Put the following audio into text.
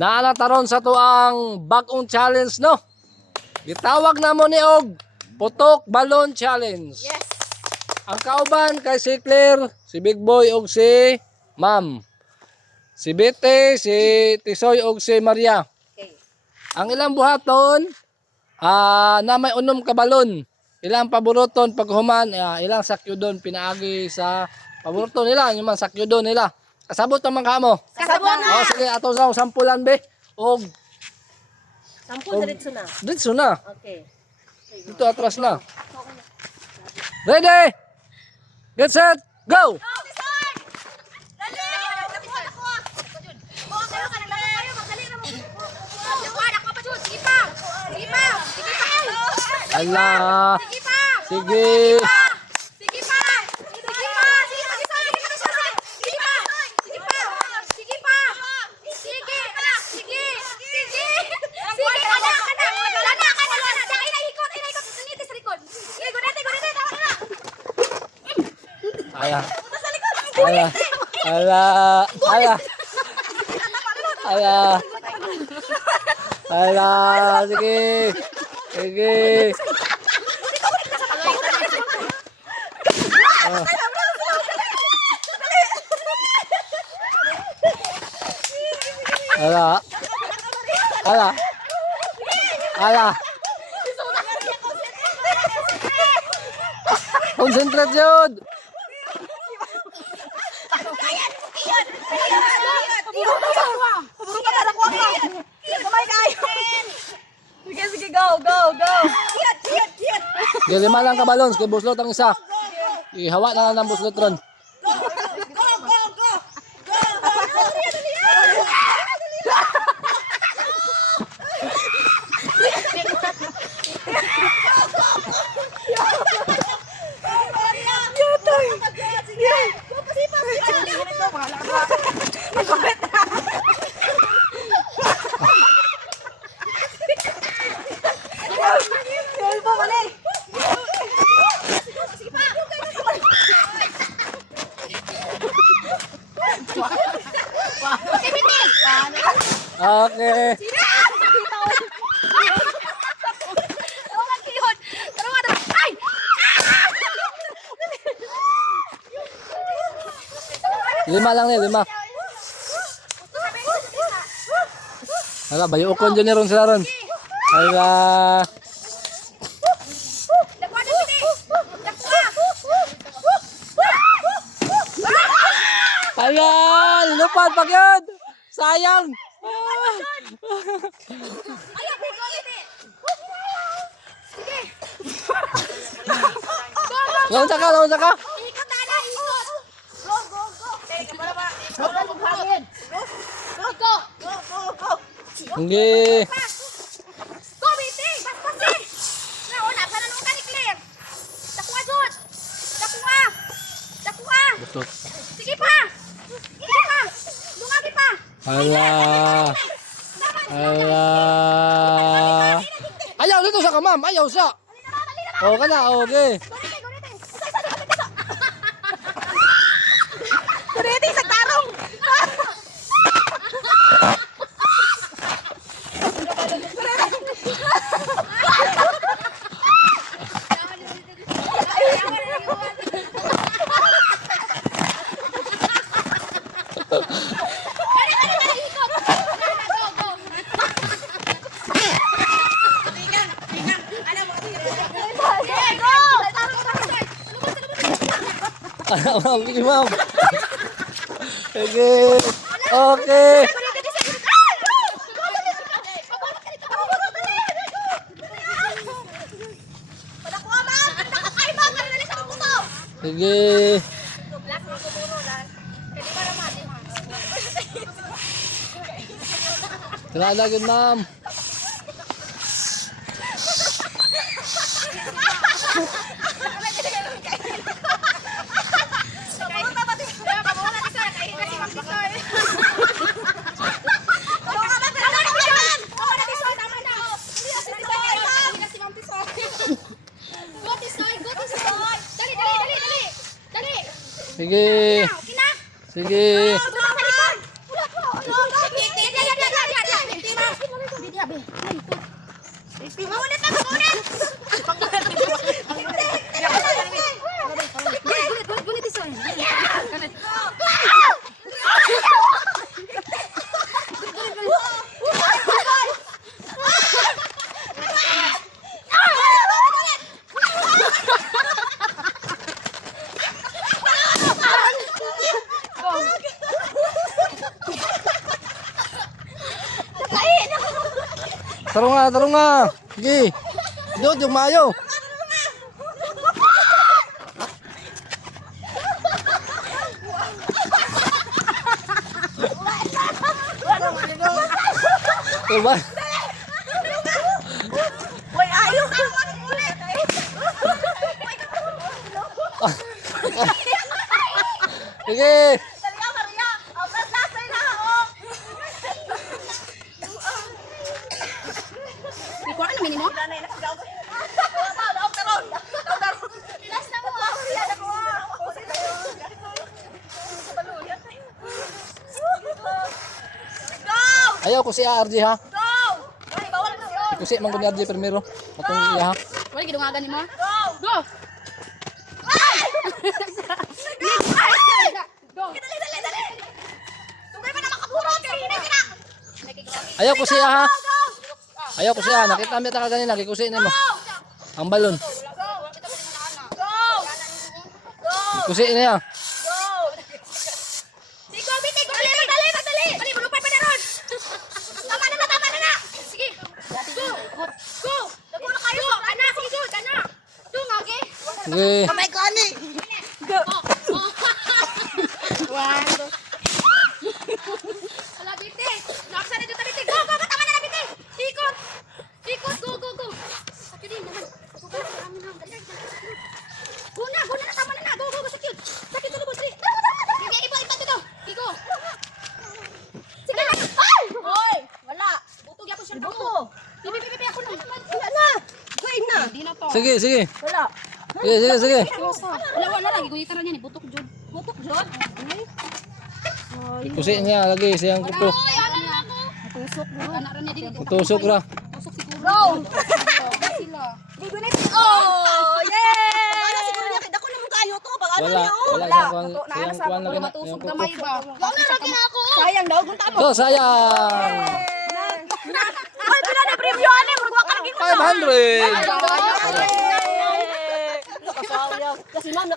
Naanataron sa tuang bagong challenge, no? Gitawag na mo ni og putok balon challenge. Yes. Ang kauban kay si Claire, si Big Boy og si Ma'am. Si Bete, si Tisoy og si Maria. Okay. Ang ilang buhaton na may unom ka balon. Ilang paboruton paghuman, ilang sakyudon pinaagi sa paboruton nila, yung man sakyudon nila. Kasabot naman ka mo. Kasabot na. Oh, sige, ato sa sampulan be. Og Sampul diretso na. dito na. Okay. Dito atras na. Ready? Get set, go! Ala. Sige. Ala. Ala. Ala. Ala. Ala. Ala. Sige. Sige. Oh. Ala. Ala. Ala. Concentrate yun. Sige, go. Di lima lang ka balons, kay buslot ang isa. Ihawa na lang ng buslot ron. Okay. Lima lang nih, lima. Ala, bayo ukon dyan ron sila ron. Ala. Ala, lupad pag yun. Sayang. Lawan ka. Ikot na. Go. Hindi. Go, Biting! Baspasin! Nauna, pananong ka ni Claire! Dakuha, Jod! Dakuha! Busot. Sige pa! Dungagi pa! Ala. Ala. Ayaw dito sa kamam. Ayaw sa. O ka na. Okay. Guniting sa tarong! Sige, ma'am. Sige. Okay. Sige. Tinalagin, ma'am. Sige. Sige. be. Maunit na, maunit! Gunit iso. Taro nga. Sige. Dod, yung mayo. Diba? Uy, ayaw ka. Sige. Maria, Maria. Ang plastasay na ako. Ikaw na namin mo? Last na mo. Go! Ayaw ko si RJ ha. Go! Ay, bawal na yun. Kusi man ko ni RJ primero. Atong iya ha. Wala gidungagan nimo? Go! Go! Ay! Go! Dali, dali, dali. Tugay pa na makapuro. Sige na. Ayaw ko siya ha. Ayaw ko siya. Nakita mo ta kanina kikusi nimo. Ang balon. Go! Go! Kusi niya. Go! Sige, bitig. Dali, madali, madali. Dali, malupay pa na ron. Tama na, tama na. Sige. Go! Go! Dago na kayo. Kana, sige, go. Kana. Go, ngage. Sige. Kamay ko, ani. Go. One, two. Ala, bitig. Naksa na dito, bitig. Go, go, go. Tama na, bitig. Ikot. Ikot, go, go, go. Sakyo din, naman. Go na, tama na. Go, go, go, sakyo. Sakyo, tulubos, sige. Sige, iba dito. Igo. Sige na. Ay! Hoy, wala. Butog ako siya. Buto. Pipi ako na. Wala na. Wait na. Hindi na to. Sige, sige. Wala. Sige. Wala lang. Iguitaran yan. Butok jud. Butok jud. Kusi niya lagi siyang kupo. Ay, ano na ako. Tusok mo. Anak ra niya din. Tusok ra. Tusok siguro. Go. Sila. Oh, yay! Wala siguro niya. Dako naman kayo to. Pag ano Wala, niyo. wala siyang kuwan lagi na. Matusok Yung gamay kupo. ba? Wala ra kina ako. Sayang daw kung tamo. So, sayang. Ay, pila na preview ani. Murwa ka lagi mo. 500. Kasi ma'am,